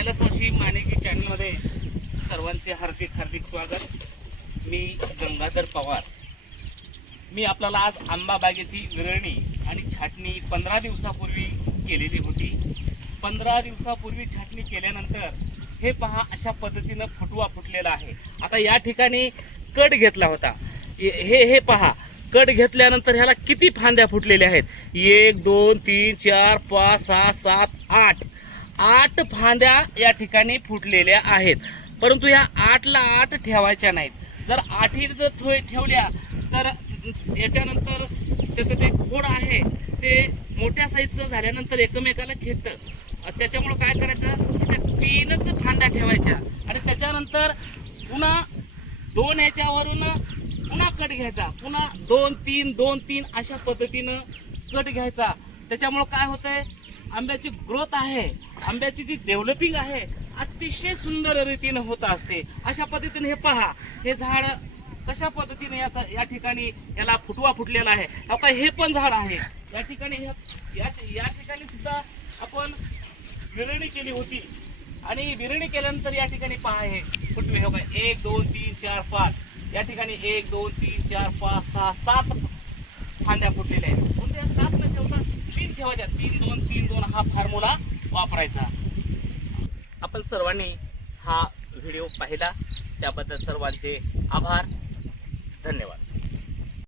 कैलासवासी मानेजी चॅनलमध्ये सर्वांचे हार्दिक हार्दिक स्वागत. मी गंगाधर पवार. मी आपल्याला आज आंबा बागेची विरळणी आणि छाटणी पंधरा दिवसापूर्वी केलेली होती. पंधरा दिवसापूर्वी छाटणी केल्यानंतर हे पहा अशा पद्धतीनं फुटवा फुटलेला आहे. आता या ठिकाणी कट घेतला होता. हे- हे पहा. कट घेतल्यानंतर ह्याला किती फांद्या फुटलेल्या आहेत? एक दोन तीन चार पाच सहा सात आठ. आठ फांद्या या ठिकाणी फुटलेल्या आहेत. परंतु या आठला आठ ठेवायच्या नाहीत. जर आठी जर थो- ठेवल्या तर याच्यानंतर त्याचं ते खोड आहे ते मोठ्या साईजचं झाल्यानंतर एकमेकाला खेळतं त्याच्यामुळं काय करायचं? त्याच्या तीनच फांद्या ठेवायच्या. आणि त्याच्यानंतर पुन्हा दोन ह्याच्यावरून पुन्हा कट घ्यायचा. पुन्हा दोन तीन दोन तीन अशा पद्धतीनं कट घ्यायचा. त्याच्यामुळं काय होतंय? आंब्याची ग्रोथ आहे. आंब्याची जी डेव्हलपिंग आहे अतिशय सुंदर रीतीनं होत असते. अशा पद्धतीने हे पहा हे झाड कशा पद्धतीने याचा या ठिकाणी याला फुटवा फुटलेला आहे? आता हे पण झाड आहे. या ठिकाणी हे- या ठिकाणी सुद्धा आपण विरणी केली होती. आणि विरणी केल्यानंतर या ठिकाणी पहा हे. फुटवे हे बघा. एक दोन तीन चार पाच. या ठिकाणी एक दोन तीन चार पाच सहा सात फांद्या फुटलेल्या आहेत. तीन तीन दोन तीन दोन हा फॉर्म्युला वापरायचा. आपण सर्वांनी हा व्हिडिओ पाहिला. त्याबद्दल सर्वांचे आभार. धन्यवाद.